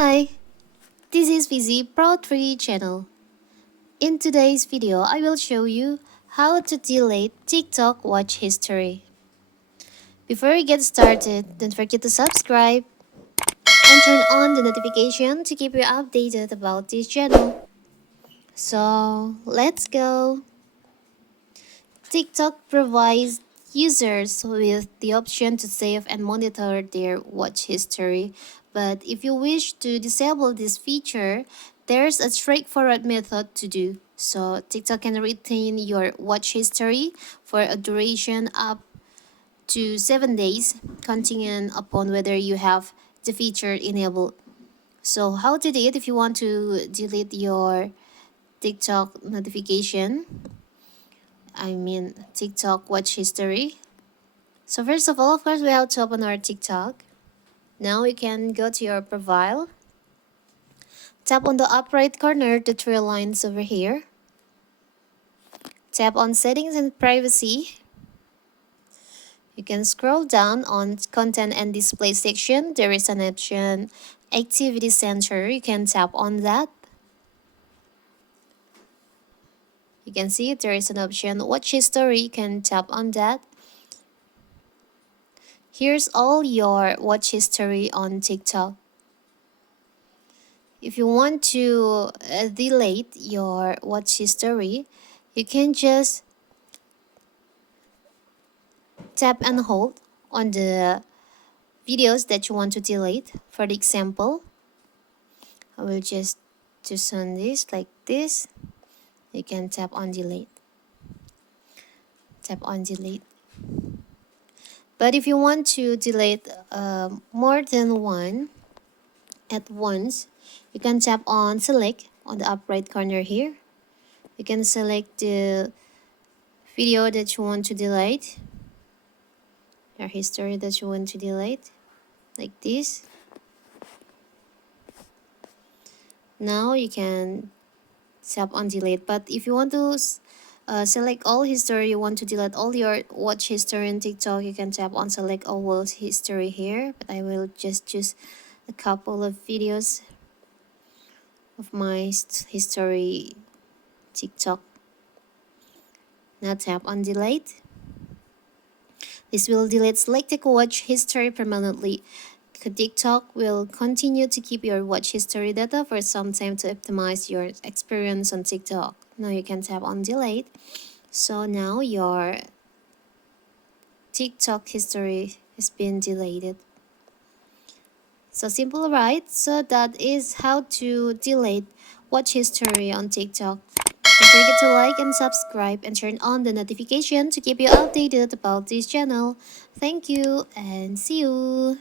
Hi, this is Vizi Pro3 channel. In today's video, I will show you how to delete TikTok watch history. Before we get started, don't forget to subscribe and turn on the notification to keep you updated about this channel. So, let's go. TikTok provides users with the option to save and monitor their watch history. But if you wish to disable this feature, there's a straightforward method to do. So TikTok can retain your watch history for a duration up to 7 days, contingent upon whether you have the feature enabled. So how to do it if you want to delete your TikTok notification? TikTok watch history. So first of all, of course, we have to open our TikTok. Now you can go to your profile. Tap on the upper right corner, the three lines over here. Tap on settings and privacy. You can scroll down on content and display section. There is an option activity center. You can tap on that. You can see there is an option watch history. You can tap on that. Here's all your watch history on TikTok. If you want to delete your watch history, you can just tap and hold on the videos that you want to delete. For the example, I will just on this like this. You can tap on delete. Tap on delete. But if you want to delete more than one at once, you can tap on select on the upper right corner here. You can select the video that you want to delete, your history that you want to delete, like this. Now you can tap on delete. But if you want to select all history, you want to delete all your watch history in TikTok, you can tap on select all watch history here. But I will just choose a couple of videos of my history TikTok. Now tap on delete. This will delete selected watch history permanently. TikTok will continue to keep your watch history data for some time to optimize your experience on TikTok. Now you can tap on delete. So now your TikTok history has been deleted. So simple, right? So that is how to delete watch history on TikTok. Don't forget to like and subscribe and turn on the notification to keep you updated about this channel. Thank you and see you.